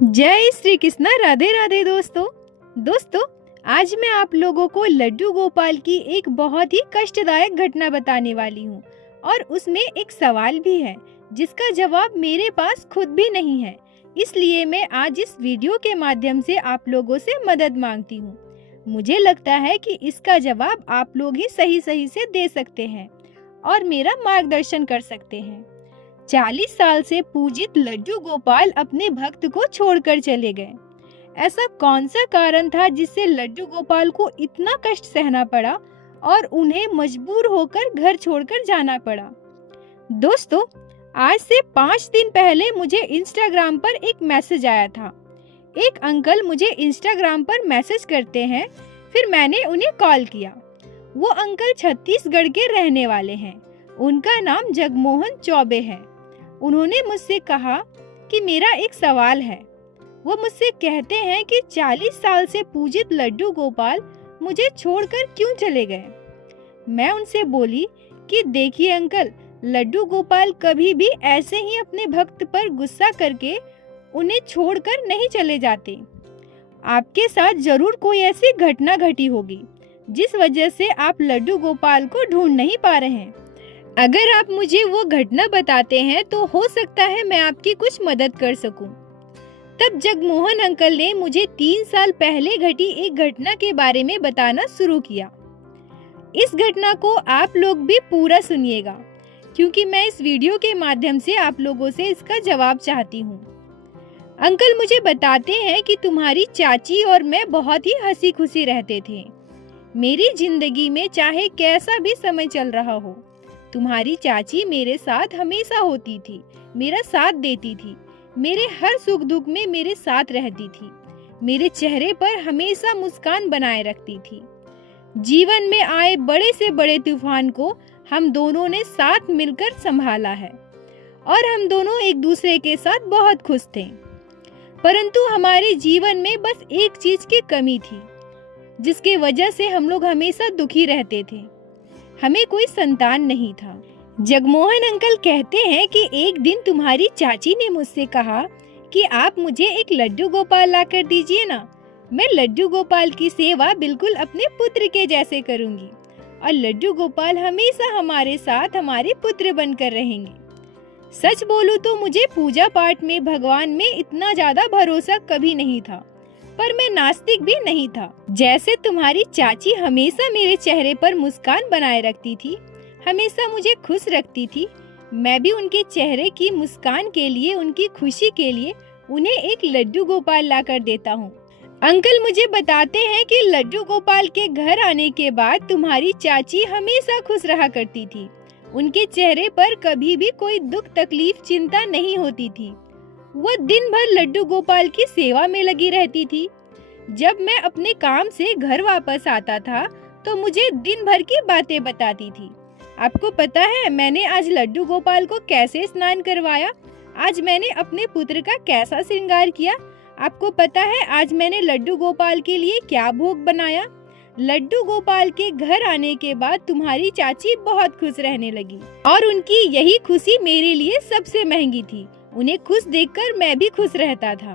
जय श्री कृष्णा। राधे राधे दोस्तों, आज मैं आप लोगों को लड्डू गोपाल की एक बहुत ही कष्टदायक घटना बताने वाली हूँ और उसमें एक सवाल भी है जिसका जवाब मेरे पास खुद भी नहीं है। इसलिए मैं आज इस वीडियो के माध्यम से आप लोगों से मदद मांगती हूँ। मुझे लगता है कि इसका जवाब आप लोग ही सही से दे सकते हैं और मेरा मार्गदर्शन कर सकते हैं। 40 साल से पूजित लड्डू गोपाल अपने भक्त को छोड़कर चले गए। ऐसा कौन सा कारण था जिससे लड्डू गोपाल को इतना कष्ट सहना पड़ा और उन्हें मजबूर होकर घर छोड़कर जाना पड़ा? दोस्तों, आज से 5 दिन पहले मुझे इंस्टाग्राम पर एक मैसेज आया था। एक अंकल मुझे इंस्टाग्राम पर मैसेज करते हैं, फिर मैंने उन्हें कॉल किया। वो अंकल छत्तीसगढ़ के रहने वाले हैं। उनका नाम जगमोहन चौबे है। उन्होंने मुझसे कहा कि मेरा एक सवाल है। वो मुझसे कहते हैं कि 40 साल से पूजित लड्डू गोपाल मुझे छोड़कर क्यों चले गए। मैं उनसे बोली कि देखिए अंकल, लड्डू गोपाल कभी भी ऐसे ही अपने भक्त पर गुस्सा करके उन्हें छोड़कर नहीं चले जाते। आपके साथ जरूर कोई ऐसी घटना घटी होगी जिस वजह से आप लड्डू गोपाल को ढूंढ नहीं पा रहे हैं। अगर आप मुझे वो घटना बताते हैं तो हो सकता है मैं आपकी कुछ मदद कर सकूं। तब जगमोहन अंकल ने मुझे 3 साल पहले घटी एक घटना के बारे में बताना शुरू किया। इस घटना को आप लोग भी पूरा सुनिएगा क्योंकि मैं इस वीडियो के माध्यम से आप लोगों से इसका जवाब चाहती हूँ। अंकल मुझे बताते हैं कि तुम्हारी चाची और मैं बहुत ही हंसी खुशी रहते थे। मेरी जिंदगी में चाहे कैसा भी समय चल रहा हो, तुम्हारी चाची मेरे साथ हमेशा होती थी, मेरा साथ देती थी, मेरे हर सुख दुख में मेरे साथ रहती थी, मेरे चेहरे पर हमेशा मुस्कान बनाए रखती थी। जीवन में आए बड़े से बड़े तूफान को हम दोनों ने साथ मिलकर संभाला है और हम दोनों एक दूसरे के साथ बहुत खुश थे। परंतु हमारे जीवन में बस एक चीज की कमी थी जिसके वजह से हम लोग हमेशा दुखी रहते थे। हमें कोई संतान नहीं था। जगमोहन अंकल कहते हैं कि एक दिन तुम्हारी चाची ने मुझसे कहा कि आप मुझे एक लड्डू गोपाल लाकर दीजिए ना। मैं लड्डू गोपाल की सेवा बिल्कुल अपने पुत्र के जैसे करूंगी और लड्डू गोपाल हमेशा हमारे साथ हमारे पुत्र बनकर रहेंगे। सच बोलूं तो मुझे पूजा पाठ में भगवान में इतना ज्यादा भरोसा कभी नहीं था, पर मैं नास्तिक भी नहीं था। जैसे तुम्हारी चाची हमेशा मेरे चेहरे पर मुस्कान बनाए रखती थी, हमेशा मुझे खुश रखती थी, मैं भी उनके चेहरे की मुस्कान के लिए, उनकी खुशी के लिए उन्हें एक लड्डू गोपाल लाकर देता हूँ। अंकल मुझे बताते हैं कि लड्डू गोपाल के घर आने के बाद तुम्हारी चाची हमेशा खुश रहा करती थी। उनके चेहरे पर कभी भी कोई दुख तकलीफ चिंता नहीं होती थी। वो दिन भर लड्डू गोपाल की सेवा में लगी रहती थी। जब मैं अपने काम से घर वापस आता था तो मुझे दिन भर की बातें बताती थी। आपको पता है मैंने आज लड्डू गोपाल को कैसे स्नान करवाया, आज मैंने अपने पुत्र का कैसा श्रृंगार किया, आपको पता है आज मैंने लड्डू गोपाल के लिए क्या भोग बनाया। लड्डू गोपाल के घर आने के बाद तुम्हारी चाची बहुत खुश रहने लगी और उनकी यही खुशी मेरे लिए सबसे महंगी थी। उन्हें खुश देखकर मैं भी खुश रहता था।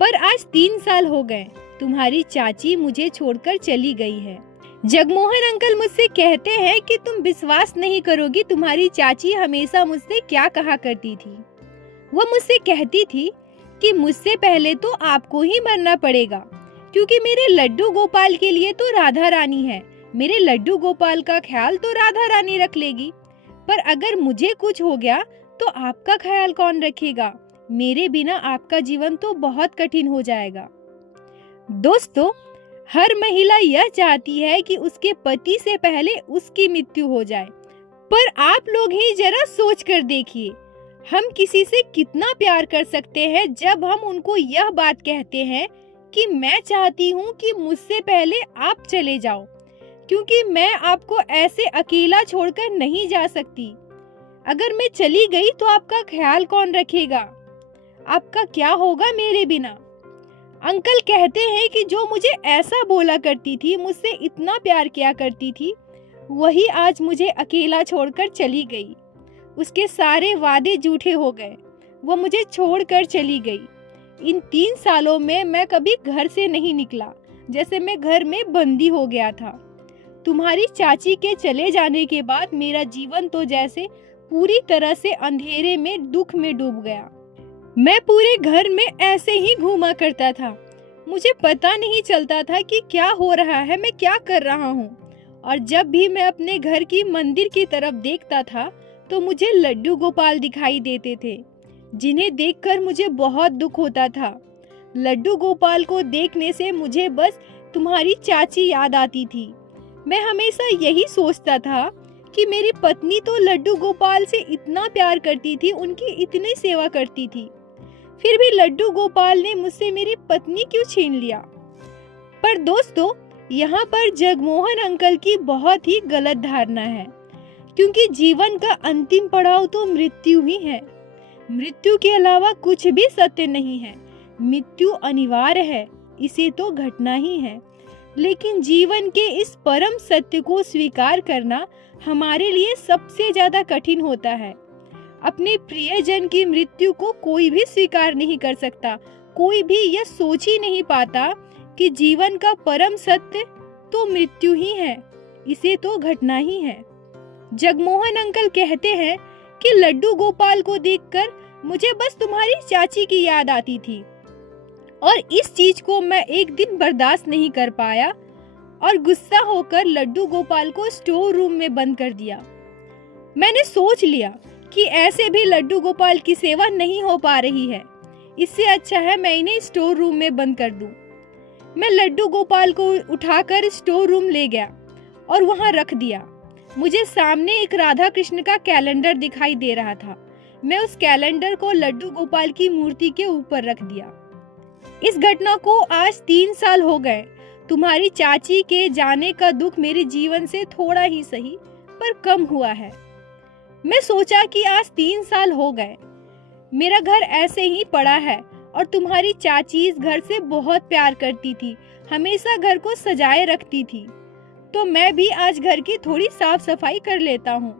पर आज 3 साल हो गए, तुम्हारी चाची मुझे छोड़कर चली गई है। जगमोहन अंकल मुझसे कहते हैं कि तुम विश्वास नहीं करोगी तुम्हारी चाची हमेशा मुझसे क्या कहा करती थी। वो मुझसे कहती थी कि मुझसे पहले तो आपको ही मरना पड़ेगा क्योंकि मेरे लड्डू गोपाल के लिए तो राधा रानी है, मेरे लड्डू गोपाल का ख्याल तो राधा रानी रख लेगी, पर अगर मुझे कुछ हो गया तो आपका ख्याल कौन रखेगा? मेरे बिना आपका जीवन तो बहुत कठिन हो जाएगा। दोस्तों, हर महिला यह चाहती है कि उसके पति से पहले उसकी मृत्यु हो जाए, पर आप लोग ही जरा सोच कर देखिए, हम किसी से कितना प्यार कर सकते हैं जब हम उनको यह बात कहते हैं कि मैं चाहती हूँ कि मुझसे पहले आप चले जाओ क्योंकि मैं आपको ऐसे अकेला छोड़कर नहीं जा सकती। अगर मैं चली गई तो आपका ख्याल कौन रखेगा? आपका क्या होगा मेरे बिना? अंकल कहते हैं कि जो मुझे ऐसा बोला करती थी, मुझसे इतना प्यार किया करती थी, वही आज मुझे अकेला छोड़कर चली गई। उसके सारे वादे झूठे हो गए, वो मुझे छोड़कर चली गई। इन 3 सालों में मैं कभी घर से नहीं निकला, जैसे मैं घर में बंदी हो गया था। तुम्हारी चाची के चले जाने के बाद मेरा जीवन तो जैसे पूरी तरह से अंधेरे में दुख में डूब गया। मैं पूरे घर में ऐसे ही घूमा करता था। मुझे पता नहीं चलता था कि क्या हो रहा है, मैं क्या कर रहा हूँ। और जब भी मैं अपने घर की मंदिर की तरफ देखता था तो मुझे लड्डू गोपाल दिखाई देते थे, जिन्हें देखकर मुझे बहुत दुख होता था। लड्डू गोपाल को देखने से मुझे बस तुम्हारी चाची याद आती थी। मैं हमेशा यही सोचता था कि मेरी पत्नी तो लड्डू गोपाल से इतना प्यार करती थी, उनकी इतनी सेवा करती थी, फिर भी लड्डू गोपाल ने मुझसे मेरी पत्नी क्यों छीन लिया। पर दोस्तों, यहाँ पर जगमोहन अंकल की बहुत ही गलत धारणा है, क्योंकि जीवन का अंतिम पड़ाव तो मृत्यु ही है। मृत्यु के अलावा कुछ भी सत्य नहीं है। मृत्यु अनिवार्य है, इसे तो घटना ही है। लेकिन जीवन के इस परम सत्य को स्वीकार करना हमारे लिए सबसे ज्यादा कठिन होता है। अपने प्रियजन की मृत्यु को कोई भी स्वीकार नहीं कर सकता। कोई भी यह सोच ही नहीं पाता कि जीवन का परम सत्य तो मृत्यु ही है, इसे तो घटना ही है। जगमोहन अंकल कहते हैं कि लड्डू गोपाल को देखकर मुझे बस तुम्हारी चाची की याद आती थी, और इस चीज को मैं एक दिन बर्दाश्त नहीं कर पाया और गुस्सा होकर लड्डू गोपाल को स्टोर रूम में बंद कर दिया। मैंने सोच लिया कि ऐसे भी लड्डू गोपाल की सेवा नहीं हो पा रही है, इससे अच्छा है मैं इन्हें स्टोर रूम में बंद कर दूं। मैं लड्डू गोपाल को उठाकर स्टोर रूम ले गया और वहां रख दिया। मुझे सामने एक राधा कृष्ण का कैलेंडर दिखाई दे रहा था। मैं उस कैलेंडर को लड्डू गोपाल की मूर्ति के ऊपर रख दिया। इस घटना को आज 3 साल हो गए। तुम्हारी चाची के जाने का दुख मेरे जीवन से थोड़ा ही सही पर कम हुआ है। मैं सोचा कि आज 3 साल हो गए, मेरा घर ऐसे ही पड़ा है और तुम्हारी चाची इस घर से बहुत प्यार करती थी, हमेशा घर को सजाए रखती थी, तो मैं भी आज घर की थोड़ी साफ सफाई कर लेता हूँ।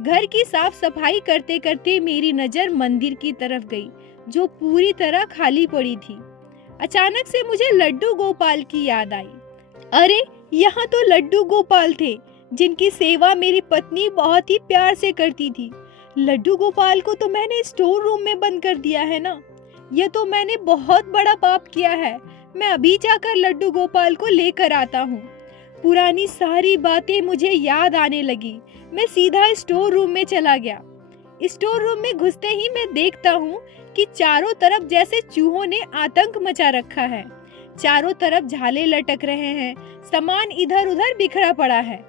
घर की साफ सफाई करते करते मेरी नज़र मंदिर की तरफ गई, जो पूरी तरह खाली पड़ी थी। अचानक से मुझे लड्डू गोपाल की याद आई। अरे, यहाँ तो लड्डू गोपाल थे, जिनकी सेवा मेरी पत्नी बहुत ही प्यार से करती थी। लड्डू गोपाल को तो मैंने स्टोर रूम में बंद कर दिया है ना। यह तो मैंने बहुत बड़ा पाप किया है। मैं अभी जाकर लड्डू गोपाल को लेकर आता हूँ। पुरानी सारी बातें मुझे याद आने लगी। मैं सीधा स्टोर रूम में चला गया। स्टोर रूम में घुसते ही मैं देखता हूँ कि चारों तरफ जैसे चूहों ने आतंक मचा रखा है। चारों तरफ झाले लटक रहे हैं, सामान इधर उधर बिखरा पड़ा है।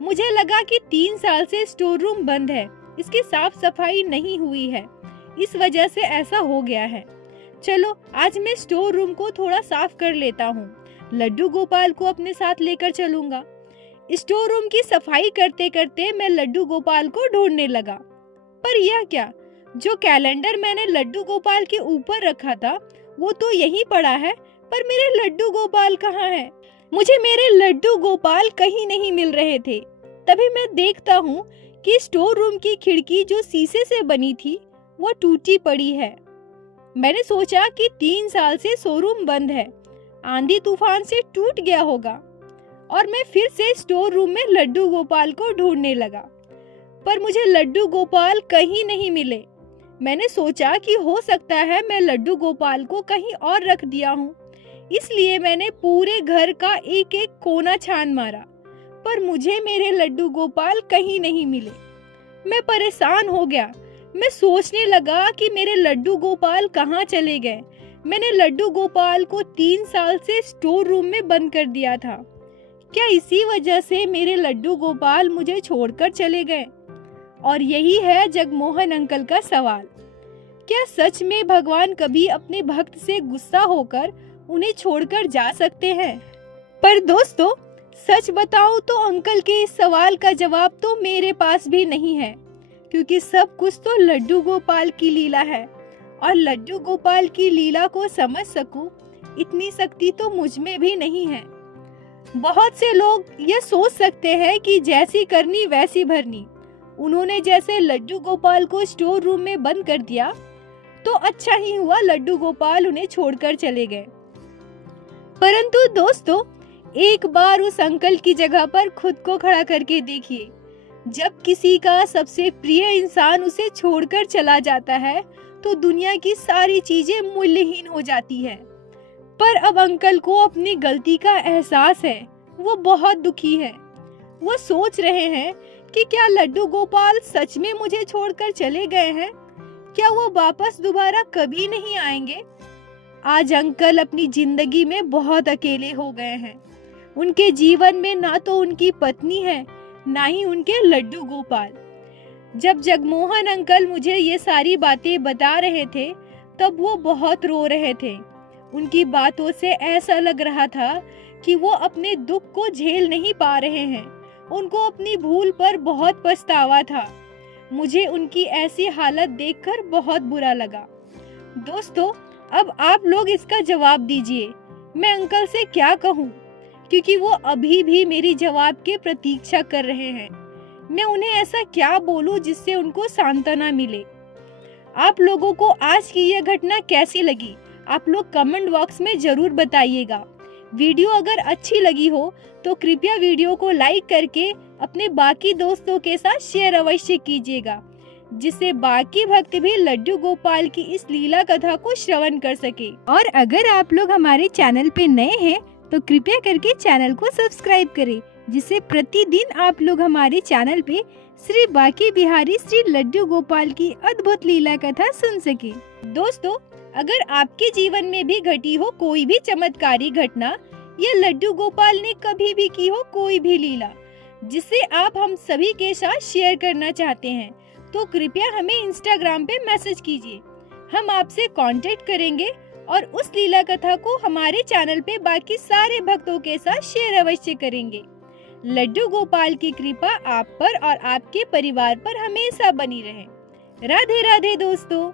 मुझे लगा कि 3 साल से स्टोर रूम बंद है, इसकी साफ सफाई नहीं हुई है, इस वजह से ऐसा हो गया है। चलो, आज मैं स्टोर रूम को थोड़ा साफ कर लेता हूँ। लड्डू गोपाल को अपने साथ लेकर चलूंगा। स्टोर रूम की सफाई करते करते मैं लड्डू गोपाल को ढूंढने लगा। पर यह क्या, जो कैलेंडर मैंने लड्डू गोपाल के ऊपर रखा था वो तो यहीं पड़ा है, पर मेरे लड्डू गोपाल कहाँ हैं? मुझे मेरे लड्डू गोपाल कहीं नहीं मिल रहे थे। तभी मैं देखता हूँ कि स्टोर रूम की खिड़की जो शीशे से बनी थी वो टूटी पड़ी है। मैंने सोचा कि 3 साल से शोरूम बंद है, आंधी तूफान से टूट गया होगा, और मैं फिर से स्टोर रूम में लड्डू गोपाल को ढूंढने लगा। पर मुझे लड्डू गोपाल कहीं नहीं मिले। मैंने सोचा कि हो सकता है मैं लड्डू गोपाल को कहीं और रख दिया हूँ, इसलिए मैंने पूरे घर का एक एक कोना छान मारा, पर मुझे मेरे लड्डू गोपाल कहीं नहीं मिले। मैं परेशान हो गया। मैं सोचने लगा कि मेरे लड्डू गोपाल कहाँ चले गए। मैंने लड्डू गोपाल को 3 साल से स्टोर रूम में बंद कर दिया था। क्या इसी वजह से मेरे लड्डू गोपाल मुझे छोड़कर चले गए? और यही है जगमोहन अंकल का सवाल। क्या सच में भगवान कभी अपने भक्त से गुस्सा होकर उन्हें छोड़कर जा सकते हैं? पर दोस्तों, सच बताऊं तो अंकल के इस सवाल का जवाब तो मेरे पास भी नहीं है, क्योंकि सब कुछ तो लड्डू गोपाल की लीला है, और लड्डू गोपाल की लीला को समझ सकूं इतनी शक्ति तो मुझ में भी नहीं है। बहुत से लोग ये सोच सकते हैं कि जैसी करनी वैसी भरनी। उन्होंने जैसे लड्डू गोपाल को स्टोर रूम में बंद कर दिया, तो अच्छा ही हुआ लड्डू गोपाल उन्हें छोड़कर चले गए। परंतु दोस्तों, एक बार उस अंकल की जगह पर खुद को खड़ा करके देखिए। जब किसी का सबसे प्रिय इंसान उसे छोड़कर चला जाता है तो दुनिया की सारी चीजें मूल्यहीन हो जाती है। पर अब अंकल को अपनी गलती का एहसास है। वो बहुत दुखी है। वो सोच रहे हैं कि क्या लड्डू गोपाल सच में मुझे छोड़कर चले गए हैं? क्या वो वापस दोबारा कभी नहीं आएंगे? आज अंकल अपनी जिंदगी में बहुत अकेले हो गए हैं। उनके जीवन में ना तो उनकी पत्नी है, ना ही उनके लड्डू गोपाल। जब जगमोहन अंकल मुझे ये सारी बातें बता रहे थे तब वो बहुत रो रहे थे। उनकी बातों से ऐसा लग रहा था कि वो अपने दुख को झेल नहीं पा रहे हैं। उनको अपनी भूल पर बहुत पछतावा था। मुझे उनकी ऐसी हालत देखकर बहुत बुरा लगा। दोस्तों, अब आप लोग इसका जवाब दीजिए, मैं अंकल से क्या कहूँ, क्योंकि वो अभी भी मेरी जवाब की प्रतीक्षा कर रहे हैं। मैं उन्हें ऐसा क्या बोलूं जिससे उनको सांत्वना मिले। आप लोगों को आज की यह घटना कैसी लगी, आप लोग कमेंट बॉक्स में जरूर बताइएगा। वीडियो अगर अच्छी लगी हो तो कृपया वीडियो को लाइक करके अपने बाकी दोस्तों के साथ शेयर अवश्य कीजिएगा, जिससे बाकी भक्त भी लड्डू गोपाल की इस लीला कथा को श्रवण कर सके। और अगर आप लोग हमारे चैनल पे नए हैं तो कृपया करके चैनल को सब्सक्राइब करें, जिससे प्रतिदिन आप लोग हमारे चैनल पे श्री बांके बिहारी श्री लड्डू गोपाल की अद्भुत लीला कथा सुन सके। दोस्तों, अगर आपके जीवन में भी घटी हो कोई भी चमत्कारी घटना या लड्डू गोपाल ने कभी भी की हो कोई भी लीला जिसे आप हम सभी के साथ शेयर करना चाहते हैं, तो कृपया हमें इंस्टाग्राम पे मैसेज कीजिए। हम आपसे कांटेक्ट करेंगे और उस लीला कथा को हमारे चैनल पे बाकी सारे भक्तों के साथ शेयर अवश्य करेंगे। लड्डू गोपाल की कृपा आप पर और आपके परिवार पर हमेशा बनी रहे। राधे राधे दोस्तों।